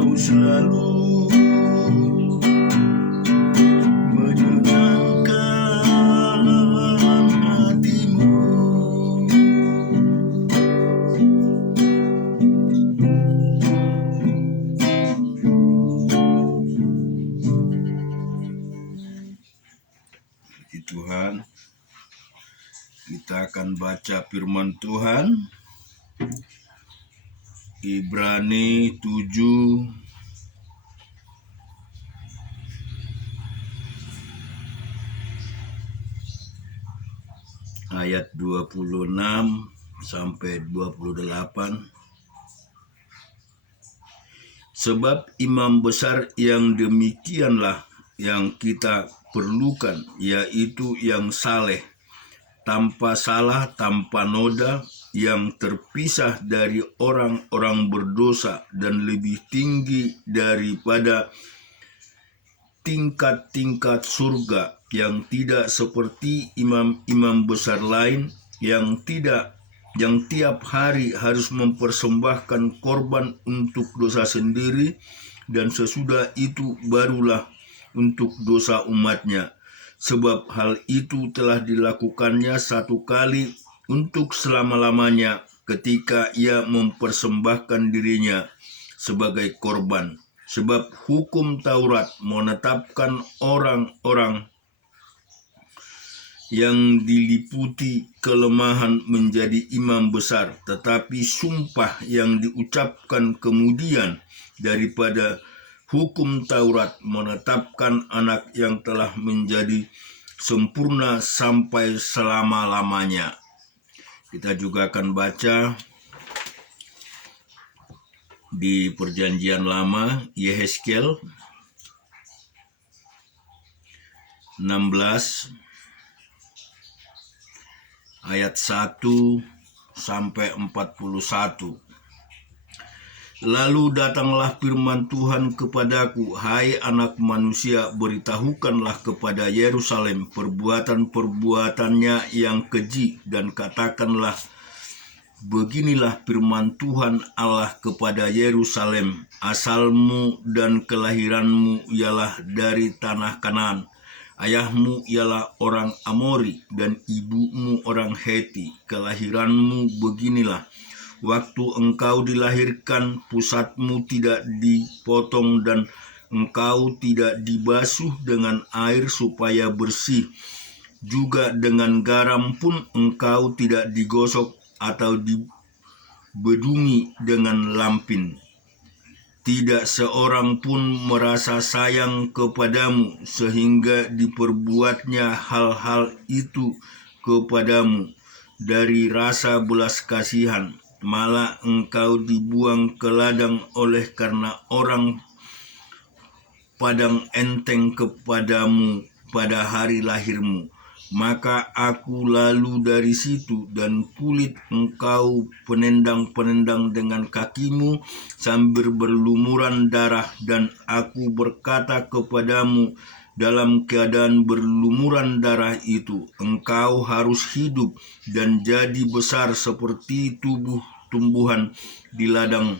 Engkau selalu menyenangkan hatimu. Puji Tuhan, kita akan baca firman Tuhan Ibrani 7 ayat 26 sampai 28. Sebab imam besar yang demikianlah yang kita perlukan, yaitu yang saleh, tanpa salah, tanpa noda, yang terpisah dari orang-orang berdosa dan lebih tinggi daripada tingkat-tingkat surga, yang tidak seperti imam-imam besar lain yang tiap hari harus mempersembahkan korban untuk dosa sendiri, dan sesudah itu barulah untuk dosa umatnya. Sebab hal itu telah dilakukannya satu kali untuk selama-lamanya ketika ia mempersembahkan dirinya sebagai korban. Sebab hukum Taurat menetapkan orang-orang yang diliputi kelemahan menjadi imam besar, tetapi sumpah yang diucapkan kemudian daripada hukum Taurat menetapkan anak yang telah menjadi sempurna sampai selama-lamanya. Kita juga akan baca di Perjanjian Lama, Yehezkiel 16 ayat 1 sampai 41. Lalu datanglah firman Tuhan kepadaku, hai anak manusia, beritahukanlah kepada Yerusalem perbuatan-perbuatannya yang keji, dan katakanlah, beginilah firman Tuhan Allah kepada Yerusalem, asalmu dan kelahiranmu ialah dari tanah Kanaan. Ayahmu ialah orang Amori dan ibumu orang Heti. Kelahiranmu beginilah. Waktu engkau dilahirkan, pusatmu tidak dipotong dan engkau tidak dibasuh dengan air supaya bersih. Juga dengan garam pun engkau tidak digosok atau dibedungi dengan lampin. Tidak seorang pun merasa sayang kepadamu sehingga diperbuatnya hal-hal itu kepadamu dari rasa belas kasihan. Malah engkau dibuang ke ladang oleh karena orang padang enteng kepadamu pada hari lahirmu. Maka aku lalu dari situ, dan kulit engkau penendang-penendang dengan kakimu sambil berlumuran darah, dan aku berkata kepadamu dalam keadaan berlumuran darah itu, engkau harus hidup dan jadi besar seperti tumbuhan di ladang.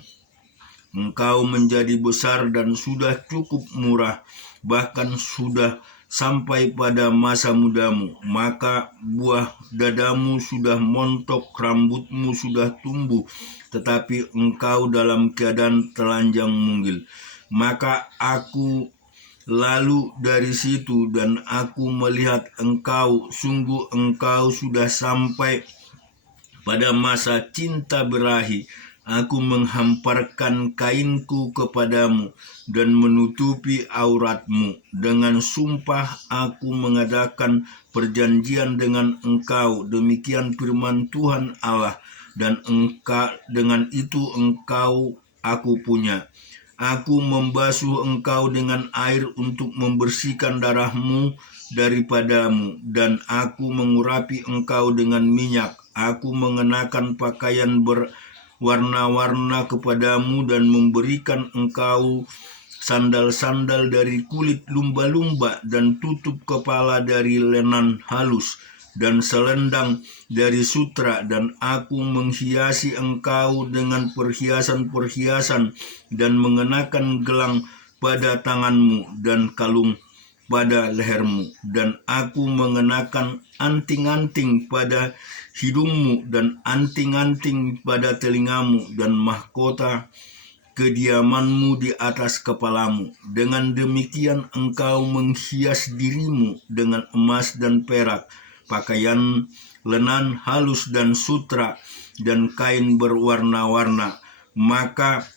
Engkau menjadi besar dan sudah cukup murah, bahkan sudah sampai pada masa mudamu. Maka buah dadamu sudah montok, rambutmu sudah tumbuh, tetapi engkau dalam keadaan telanjang munggil. Maka aku lalu dari situ, dan aku melihat engkau, sungguh engkau sudah sampai pada masa cinta berahi. Aku menghamparkan kainku kepadamu dan menutupi auratmu. Dengan sumpah aku mengadakan perjanjian dengan engkau. Demikian firman Tuhan Allah. Dan dengan itu engkau aku punya. Aku membasuh engkau dengan air untuk membersihkan darahmu daripadamu, dan aku mengurapi engkau dengan minyak. Aku mengenakan pakaian berwarna-warna kepadamu dan memberikan engkau sandal-sandal dari kulit lumba-lumba dan tutup kepala dari lenan halus. dan selendang dari sutra, dan aku menghiasi engkau dengan perhiasan-perhiasan dan mengenakan gelang pada tanganmu dan kalung pada lehermu, dan aku mengenakan anting-anting pada hidungmu dan anting-anting pada telingamu dan mahkota kediamanmu di atas kepalamu. Dengan demikian engkau menghias dirimu dengan emas dan perak, pakaian lenan halus dan sutra, dan kain berwarna-warna. Maka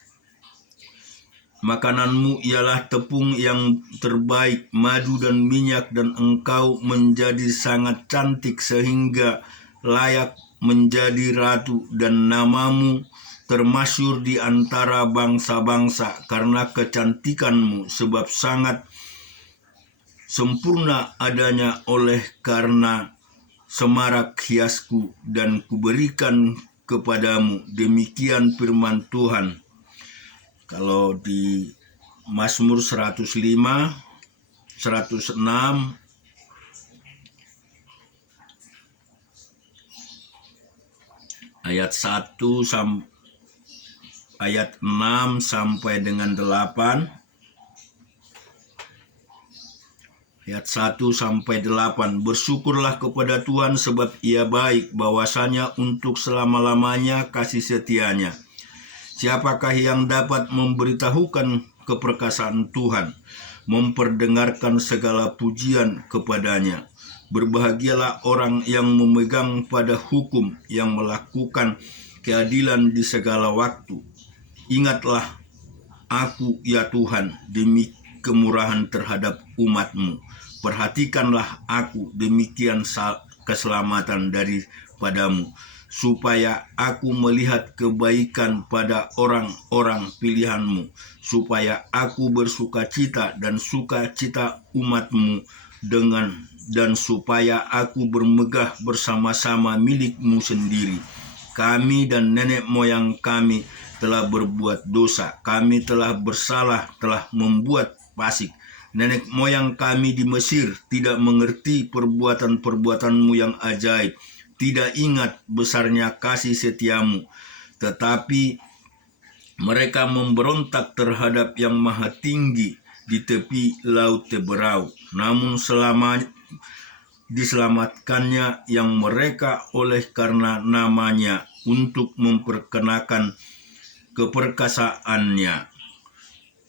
makananmu ialah tepung yang terbaik, madu dan minyak, dan engkau menjadi sangat cantik sehingga layak menjadi ratu, dan namamu termasyhur di antara bangsa-bangsa karena kecantikanmu, sebab sangat sempurna adanya oleh karena semarak hiasku, dan kuberikan kepadamu. Demikian firman Tuhan. Kalau di Mazmur 105, 106, ayat 6 sampai dengan 8. Ayat 1 sampai 8. Bersyukurlah kepada Tuhan sebab Ia baik, bahwasanya untuk selama-lamanya kasih setianya. Siapakah yang dapat memberitahukan keperkasaan Tuhan, memperdengarkan segala pujian kepadanya? Berbahagialah orang yang memegang pada hukum, yang melakukan keadilan di segala waktu. Ingatlah aku, ya Tuhan, demi kemurahan terhadap umat-Mu. Perhatikanlah aku, demikian keselamatan daripadamu, supaya aku melihat kebaikan pada orang-orang pilihan-Mu, supaya aku bersukacita dan sukacita umat-Mu dan supaya aku bermegah bersama-sama milik-Mu sendiri. Kami dan nenek moyang kami telah berbuat dosa, kami telah bersalah, telah membuat fasik. Nenek moyang kami di Mesir tidak mengerti perbuatan-perbuatan-Mu yang ajaib, tidak ingat besarnya kasih setiamu, tetapi mereka memberontak terhadap Yang Maha Tinggi di tepi laut Teberau. Namun diselamatkannya yang mereka oleh karena namanya, untuk memperkenakan keperkasaannya.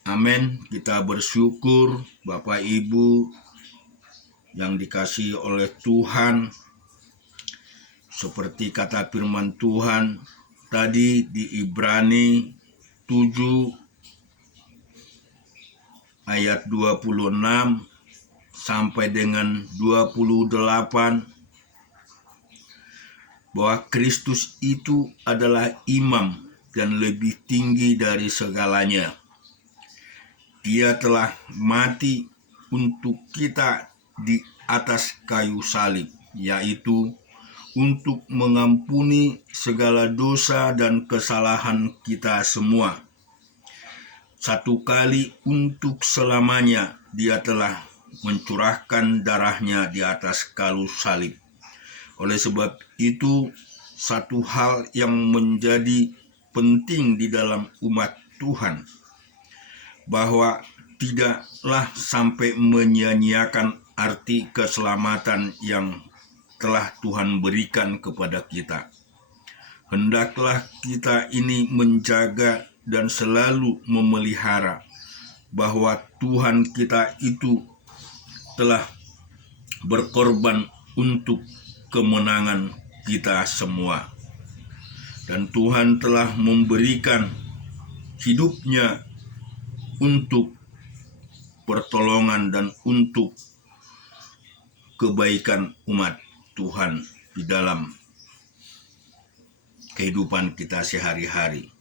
Amin. Kita bersyukur Bapak Ibu yang dikasihi oleh Tuhan. Seperti kata firman Tuhan tadi di Ibrani 7 ayat 26 sampai dengan 28, bahwa Kristus itu adalah imam dan lebih tinggi dari segalanya. Dia telah mati untuk kita di atas kayu salib, yaitu untuk mengampuni segala dosa dan kesalahan kita semua. Satu kali untuk selamanya Dia telah mencurahkan darahnya di atas kayu salib. Oleh sebab itu, satu hal yang menjadi penting di dalam umat Tuhan, bahwa tidaklah sampai menyia-nyiakan arti keselamatan yang telah Tuhan berikan kepada kita. Hendaklah kita ini menjaga dan selalu memelihara bahwa Tuhan kita itu telah berkorban untuk kemenangan kita semua. Dan Tuhan telah memberikan hidupnya untuk pertolongan dan untuk kebaikan umat Tuhan di dalam kehidupan kita sehari-hari.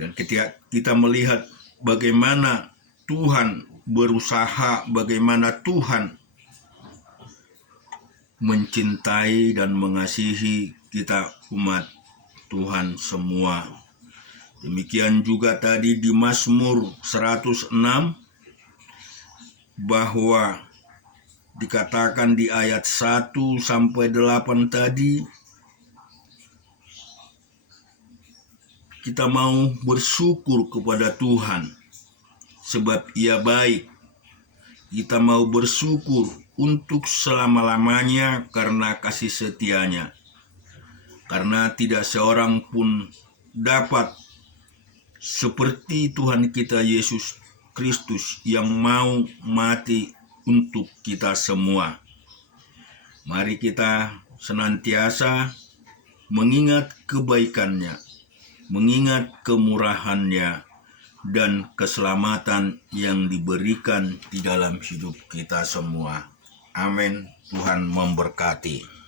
Dan ketika kita melihat bagaimana Tuhan berusaha, bagaimana Tuhan mencintai dan mengasihi kita umat Tuhan semua. Demikian juga tadi di Mazmur 106, bahwa dikatakan di ayat 1 sampai 8 tadi, kita mau bersyukur kepada Tuhan sebab Ia baik. Kita mau bersyukur untuk selama-lamanya karena kasih setia-Nya. Karena tidak seorang pun dapat seperti Tuhan kita Yesus Kristus yang mau mati untuk kita semua. Mari kita senantiasa mengingat kebaikan-Nya, mengingat kemurahan-Nya, dan keselamatan yang diberikan di dalam hidup kita semua. Amin. Tuhan memberkati.